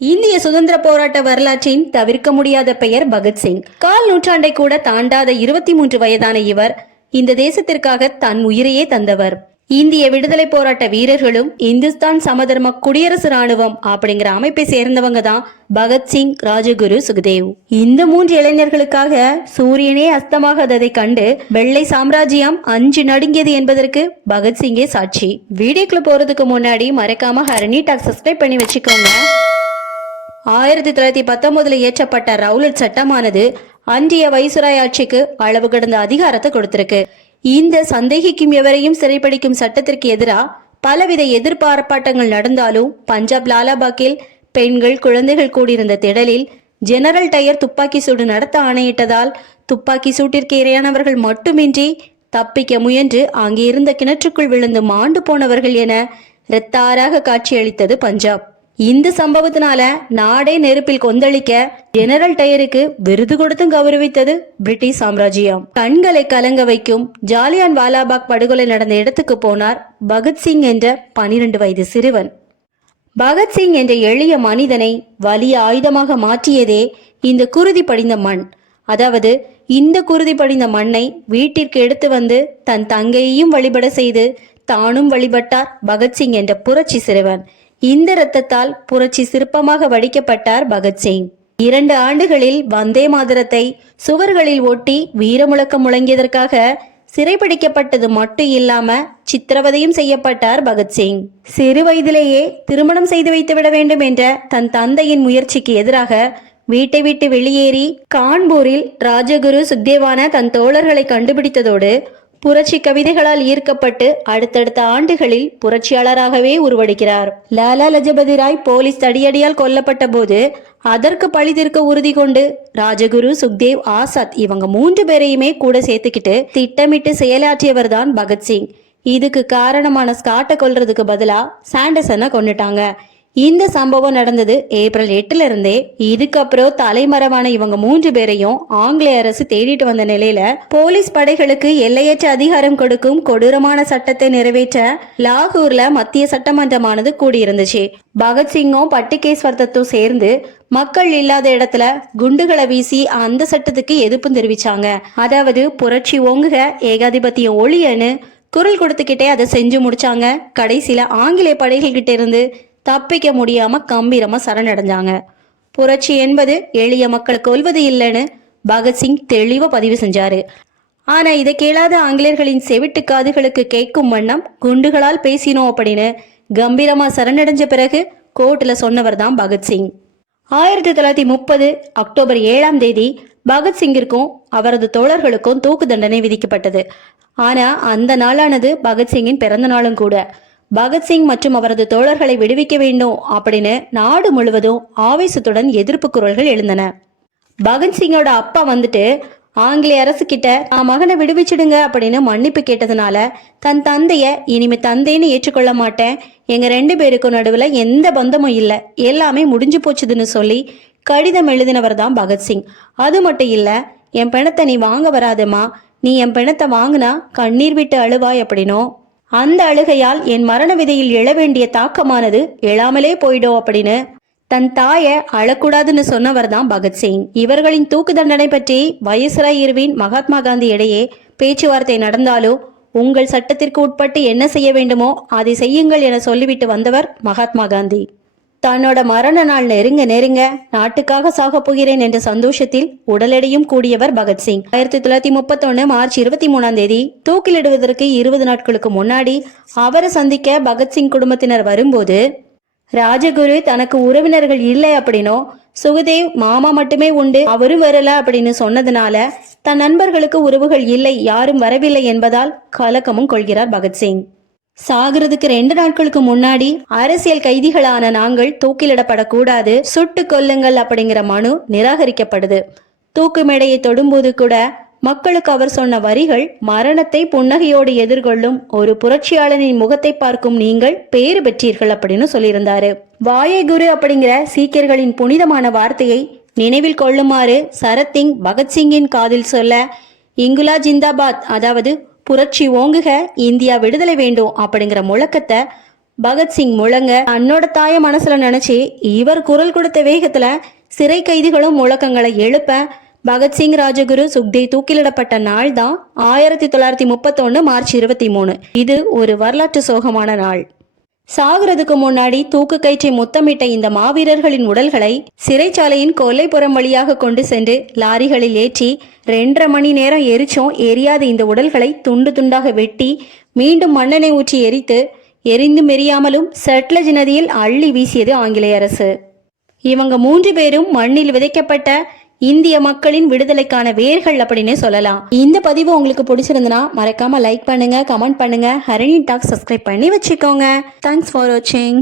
இந்திய சுதந்திர போராட்ட வரலாற்றின் தவிர்க்க முடியாத பெயர் பகத்சிங் கால் நூற்றாண்டை கூட தாண்டாத இருபத்தி மூன்று வயதான இவர் இந்த தேசத்திற்காக தன் உயிரையே தந்தவர். இந்திய விடுதலை போராட்ட வீரர்களும் இந்துஸ்தான் சமதர்ம குடியரசு ராணுவம் அப்படிங்கிற அமைப்பை சேர்ந்தவங்க தான் பகத்சிங் ராஜகுரு சுகதேவ். இந்த மூன்று இளைஞர்களுக்காக சூரியனே அஸ்தமாகாததை கண்டு வெள்ளை சாம்ராஜ்யம் அஞ்சு நடுங்கியது என்பதற்கு பகத்சிங்கே சாட்சி. வீடியோக்குள்ள போறதுக்கு முன்னாடி மறக்காம ஹரணி டாக் சப்ஸ்கிரைப் பண்ணி வச்சுக்கோங்க. ஆயிரத்தி தொள்ளாயிரத்தி பத்தொன்பதுல இயற்றப்பட்ட ரவுலட் சட்டமானது அன்றைய வைசுராய் ஆட்சிக்கு அளவு கடந்த அதிகாரத்தை கொடுத்திருக்கு. இந்த சந்தேகிக்கும் எவரையும் சிறைப்பிடிக்கும் சட்டத்திற்கு எதிராக பலவித எதிர்பார்ப்பாட்டங்கள் நடந்தாலும் பஞ்சாப் லாலாபாக்கில் பெண்கள் குழந்தைகள் கூடியிருந்த திடலில் ஜெனரல் டயர் துப்பாக்கி சூடு நடத்த ஆணையிட்டதால் துப்பாக்கி சூட்டிற்கு இரையானவர்கள் மட்டுமின்றி தப்பிக்க முயன்று அங்கே இருந்த கிணற்றுக்குள் விழுந்து மாண்டு போனவர்கள் என இரத்தாராக காட்சியளித்தது பஞ்சாப். இந்த சம்பவத்தினால நாடே நெருப்பில் கொந்தளிக்க ஜெனரல் டயருக்கு விருது கொடுத்தும் கௌரவித்தது பிரிட்டிஷ் சாம்ராஜ்யம். கண்களை கலங்க வைக்கும் ஜாலியான் வாலாபாக் படுகொலை நடந்த இடத்துக்கு போனார் பகத்சிங் என்ற பனிரெண்டு வயது சிறுவன். பகத்சிங் என்ற எளிய மனிதனை வலிய ஆயுதமாக மாற்றியதே இந்த குருதி படிந்த மண். அதாவது இந்த குருதி படிந்த மண்ணை வீட்டிற்கு எடுத்து வந்து தன் தங்கையையும் வழிபட செய்து தானும் வழிபட்டார் பகத்சிங் என்ற புரட்சி சிறுவன். இந்த இரத்தத்தால் புரட்சி சிற்பமாக வடிக்கப்பட்டார் பகத்சிங் இரண்டு ஆண்டுகளில் வந்தே மாதரத்தை சுவர்களில் ஒட்டி வீரமுழக்கம் முழங்கியதற்காக சிறைபிடிக்கப்பட்டது மட்டும் இல்லாம சித்திரவதையும் செய்யப்பட்டார் பகத்சிங் சிறு வயதிலேயே திருமணம் செய்து வைத்து விட வேண்டும் என்ற தன் தந்தையின் முயற்சிக்கு எதிராக வீட்டை விட்டு வெளியேறி கான்பூரில் ராஜகுரு சுக்தேவான தன் தோழர்களை கண்டுபிடித்ததோடு புரட்சி கவிதைகளால் ஈர்க்கப்பட்டு அடுத்தடுத்த ஆண்டுகளில் புரட்சியாளராகவே உருவெடுக்கிறார். லாலா லஜபதி ராய் போலீஸ் தடியடியால் கொல்லப்பட்ட போது அதற்கு பழிதிர்க்க உறுதி கொண்டு ராஜகுரு சுக்தேவ் ஆசாத் இவங்க மூன்று பேரையுமே கூட சேர்த்துக்கிட்டு திட்டமிட்டு செயலாற்றியவர் தான் பகத்சிங். இதுக்கு காரணமான ஸ்காட்டை கொல்றதுக்கு பதிலா சாண்டசனை கொண்டுட்டாங்க இந்த சம்பவம் நடந்தது ஏப்ரல் எட்டுல இருந்தே. இதுக்கப்புறம் தலைமறைவான இவங்க மூன்று பேரையும் ஆங்கிலேய அரசு தேடிட்டு வந்த நிலையில போலீஸ் படைகளுக்கு எல்லையற்ற அதிகாரம் கொடுக்கும் கொடூரமான சட்டத்தை நிறைவேற்ற லாகூர்ல மத்திய சட்டமன்றமானது கூடியிருந்துச்சு. பகத்சிங்கும் பட்டுகேஸ்வர்தத்தும் சேர்ந்து மக்கள் இல்லாத இடத்துல குண்டுகளை வீசி அந்த சட்டத்துக்கு எதிர்ப்பு தெரிவிச்சாங்க. அதாவது புரட்சி ஓங்குக ஏகாதிபத்தியம் ஒளியன்னு குரல் கொடுத்துக்கிட்டே அதை செஞ்சு முடிச்சாங்க. கடைசியில ஆங்கிலேய படைகள் கிட்ட இருந்து தப்பிக்க முடியாம கம்பீரமா சரணடைஞ்சாங்க. புரட்சி என்பது எளிய மக்களை கொல்வது இல்லைன்னு பகத்சிங் தெளிவா பதிவு செஞ்சாரு. ஆனா இதை கேளாத ஆங்கிலேயர்களின் செவிட்டு காதுகளுக்கு கேட்கும் வண்ணம் குண்டுகளால் பேசினோம் அப்படின்னு கம்பீரமா சரணடைஞ்ச பிறகு கோர்ட்ல சொன்னவர் தான் பகத்சிங் ஆயிரத்தி தொள்ளாயிரத்தி முப்பது அக்டோபர் ஏழாம் தேதி பகத்சிங்கிற்கும் அவரது தோழர்களுக்கும் தூக்கு தண்டனை விதிக்கப்பட்டது. ஆனா அந்த நாளானது பகத்சிங்கின் பிறந்த நாளும் கூட. பகத்சிங் மற்றும் அவரது தோழர்களை விடுவிக்க வேண்டும் அப்படின்னு நாடு முழுவதும் ஆவேசத்துடன் எதிர்ப்பு குரல்கள் எழுந்தன. பகத்சிங்கோட அப்பா வந்துட்டு ஆங்கிலேய அரசு கிட்ட நான் மகனை விடுவிச்சிடுங்க அப்படின்னு மன்னிப்பு கேட்டதுனால தன் தந்தைய இனிமே தந்தைன்னு ஏற்றுக்கொள்ள மாட்டேன். எங்க ரெண்டு பேருக்கும் நடுவில் எந்த பந்தமும் இல்லை. எல்லாமே முடிஞ்சு போச்சுதுன்னு சொல்லி கடிதம் எழுதினவர் தான் பகத்சிங் அது மட்டும் இல்லை என் பிணத்தை நீ வாங்க வராதம்மா. நீ என் பிணத்தை வாங்கினா கண்ணீர் விட்டு அழுவாய் அப்படின்னும். அந்த அழுகையால் என் மரண விதையில் எழ வேண்டிய தாக்கமானது எழாமலே போயிடும் அப்படின்னு தன் தாயை அழக்கூடாதுன்னு சொன்னவர் தான் பகத்சிங் இவர்களின் தூக்கு தண்டனை பற்றி வயசுராய் இருவின் மகாத்மா காந்தி இடையே பேச்சுவார்த்தை நடந்தாலும் உங்கள் சட்டத்திற்கு உட்பட்டு என்ன செய்ய வேண்டுமோ அதை செய்யுங்கள் என சொல்லிவிட்டு வந்தவர் மகாத்மா காந்தி. தன்னோட மரண நாள் நெருங்க நெருங்க நாட்டுக்காக சாகப் போகிறேன் என்ற சந்தோஷத்தில் உடலெடையும் கூடியவர் பகத்சிங் ஆயிரத்தி தொள்ளாயிரத்தி முப்பத்தொன்னு மார்ச் இருபத்தி மூணாம் தேதி தூக்கிலிடுவதற்கு இருபது நாட்களுக்கு முன்னாடி அவரை சந்திக்க பகத்சிங் குடும்பத்தினர் வரும்போது ராஜகுரு தனக்கு உறவினர்கள் இல்லை அப்படின்னோ? சுகதேவ் மாமா மட்டுமே உண்டு அவரும் வரல அப்படின்னு சொன்னதுனால தன் நண்பர்களுக்கு உறவுகள் இல்லை யாரும் வரவில்லை என்பதால் கலக்கமும் கொள்கிறார் பகத்சிங் சாகிறதுக்கு ரெண்டு நாட்களுக்கு முன்னாடி அரசியல் கைதிகளான நாங்கள் தூக்கிலிடப்படக்கூடாது சுட்டு கொல்லுங்கள் அப்படிங்கிற மனு நிராகரிக்கப்படுது. தூக்கு மேடையை தொடும்போது கூட மக்களுக்கு அவர் சொன்ன வரிகள் மரணத்தை புன்னகையோடு எதிர்கொள்ளும் ஒரு புரட்சியாளனின் முகத்தை பார்க்கும் நீங்கள் பேறு பெற்றீர்கள் அப்படின்னு சொல்லியிருந்தாரு. வாயே குரு அப்படிங்கிற சீக்கியர்களின் புனிதமான வார்த்தையை நினைவில் கொள்ளுமாறு சரத்சிங் பகத்சிங்கின் காதில் சொல்ல இங்குலா ஜிந்தாபாத் அதாவது புரட்சி ஓங்குக இந்தியா விடுதலை வேண்டும் அப்படிங்கிற முழக்கத்தை பகத்சிங் முழங்க தன்னோட தாய மனசுல நினைச்சு இவர் குரல் கொடுத்த வேகத்துல சிறை கைதிகளும் முழக்கங்களை எழுப்ப பகத்சிங் ராஜகுரு சுக்தே தூக்கிலிடப்பட்ட நாள் தான் ஆயிரத்தி தொள்ளாயிரத்தி முப்பத்தொன்னு மார்ச் இருபத்தி மூணு. இது ஒரு வரலாற்று சோகமான நாள். சாகுறதுக்கு முன்னாடி தூக்கு கயிற்றை முத்தமிட்ட இந்த மாவீரர்களின் உடல்களை சிறைச்சாலையின் கொல்லைப்புறம் வழியாக கொண்டு சென்று லாரிகளில் ஏற்றி ரெண்டரை மணி நேரம் எரிச்சோம் எரியாத இந்த உடல்களை துண்டு துண்டாக வெட்டி மீண்டும் மண்ணெண்ணெய் ஊற்றி எரித்து எரிந்து மெரியாமலும் சட்லஜ் நதியில் அள்ளி வீசியது ஆங்கிலேய அரசு இவங்க மூன்று பேரும் மண்ணில் விதைக்கப்பட்ட இந்திய மக்களின் விடுதலைக்கான வேர்கள் அப்படின்னு சொல்லலாம். இந்த பதிவு உங்களுக்கு பிடிச்சிருந்தனா மறக்காம லைக் பண்ணுங்க கமெண்ட் பண்ணுங்க. ஹரணி டாக் சப்ஸ்கிரைப் பண்ணி வச்சுக்கோங்க. தேங்க்ஸ் ஃபார் வாட்சிங்